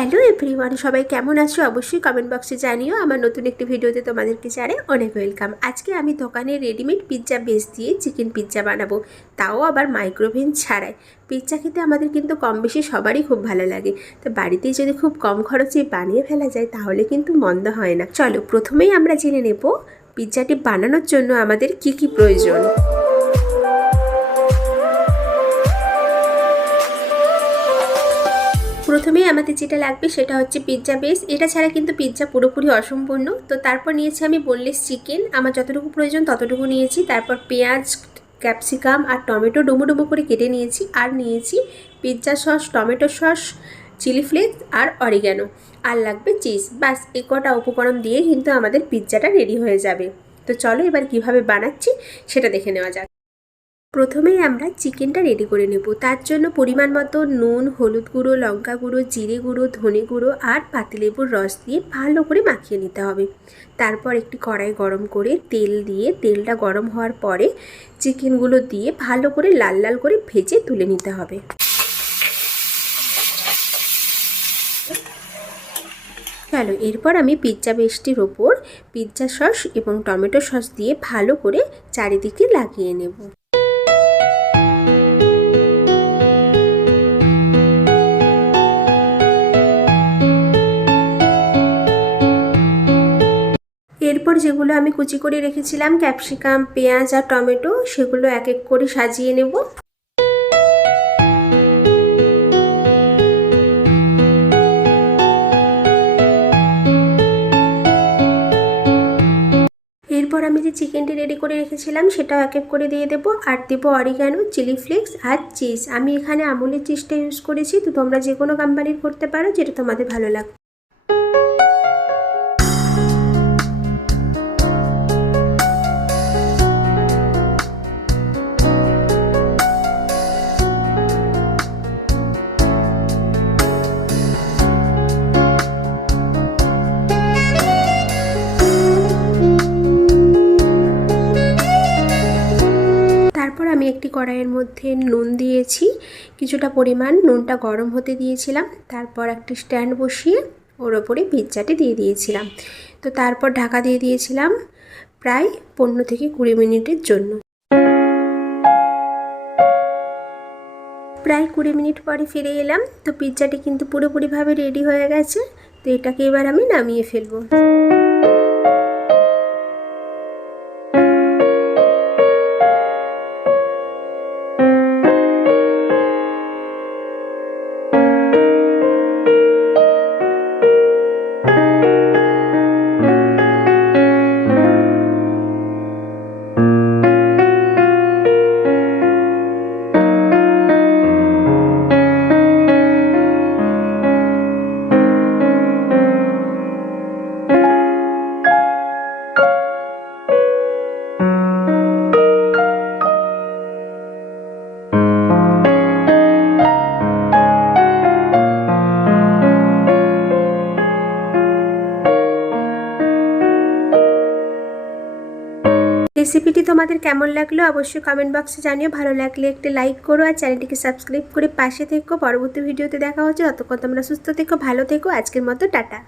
Hello everyone, সবাই কেমন আছো অবশ্যই কমেন্ট বক্সে জানিও। আমার নতুন একটি ভিডিওতে তোমাদেরকে জানাই অনেক ওয়েলকাম। আজকে আমি দোকানে রেডিমেড পিৎজা বেস দিয়ে চিকেন পিৎজা বানাবো, তাও আবার মাইক্রোওভেন ছাড়াই। পিৎজা খেতে আমাদের কিন্তু কম বেশি সবারই খুব ভালো লাগে, তো বাড়িতেই যদি খুব কম খরচে বানিয়ে ফেলা যায় তাহলে কিন্তু মন্দ হয় না। চলো প্রথমেই আমরা জেনে নেব পিৎজাটি বানানোর জন্য আমাদের কি কি প্রয়োজন। প্রথমেই আমাদের যেটা লাগবে সেটা হচ্ছে পিৎজা বেস। এটা ছাড়া কিন্তু পিৎজা পুরোপুরি অসম্পূর্ণ। তো তারপর নিয়েছি আমি বোনলেস চিকেন, আমার যতটুকু প্রয়োজন ততটুকু নিয়েছি। তারপর পেঁয়াজ, ক্যাপসিকাম আর টমেটো ডুমো ডুমো করে কেটে নিয়েছি। আর নিয়েছি pizza sauce, tomato sauce, chilli flakes আর অরিগ্যানো। আর লাগবে চিজ। বাস এই কটা উপকরণ দিয়ে কিন্তু আমাদের পিৎজাটা রেডি হয়ে যাবে। তো চলো এবার কিভাবে বানাচ্ছি সেটা দেখে নেওয়া যাক। প্রথমেই আমরা চিকেনটা রেডি করে নেব। তার জন্য পরিমাণ মতো নুন, হলুদ গুঁড়ো, লঙ্কা গুঁড়ো, জিরে গুঁড়ো, ধনে গুঁড়ো আর পাতিলেবুর রস দিয়ে ভালো করে মাখিয়ে নিতে হবে। তারপর একটি কড়াই গরম করে তেল দিয়ে তেলটা গরম হওয়ার পরে চিকেনগুলো দিয়ে ভালো করে লাল লাল করে ভেজে তুলে নিতে হবে। চলো এরপর আমি পিৎজা বেসটির ওপর পিৎজা সস এবং টমেটো সস দিয়ে ভালো করে চারিদিকে লাগিয়ে নেব। এরপর যেগুলো আমি কুচি করে রেখেছিলাম ক্যাপসিকাম, পেঁয়াজ আর টমেটো, সেগুলো এক এক করে সাজিয়ে নেব। এরপর আমি যে চিকেনটি রেডি করে রেখেছিলাম সেটাও এক এক করে দিয়ে দেবো। আর দেবো অরিগ্যানো, চিলি ফ্লেক্স আর চিজ। আমি এখানে আমুলের চিজটা ইউজ করেছি, তো তোমরা যে কোনো কোম্পানির করতে পারো যেটা তোমাদের ভালো লাগে। আমি একটি কড়াইয়ের মধ্যে নুন দিয়েছি, কিছুটা পরিমাণ নুনটা গরম হতে দিয়েছিলাম। তারপর একটি স্ট্যান্ড বসিয়ে ওর ওপরে পিৎজাটি দিয়ে দিয়েছিলাম। তো তারপর ঢাকা দিয়ে দিয়েছিলাম প্রায় 15 থেকে 20 মিনিটের জন্য। প্রায় 20 মিনিট পরে ফিরে এলাম। তো পিৎজাটি কিন্তু পুরোপুরিভাবে রেডি হয়ে গেছে। তো এটাকে এবার আমি নামিয়ে ফেলবো। রেসিপিটি তোমাদের কেমন লাগলো অবশ্যই কমেন্ট বক্সে জানিও। ভালো লাগলে একটি লাইক করো আর চ্যানেলটিকে সাবস্ক্রাইব করে পাশে থেকো। পরবর্তী ভিডিওতে দেখা হচ্ছে। ততক্ষণ তোমরা সুস্থ থেকো, ভালো থেকো। আজকের মতো টাটা।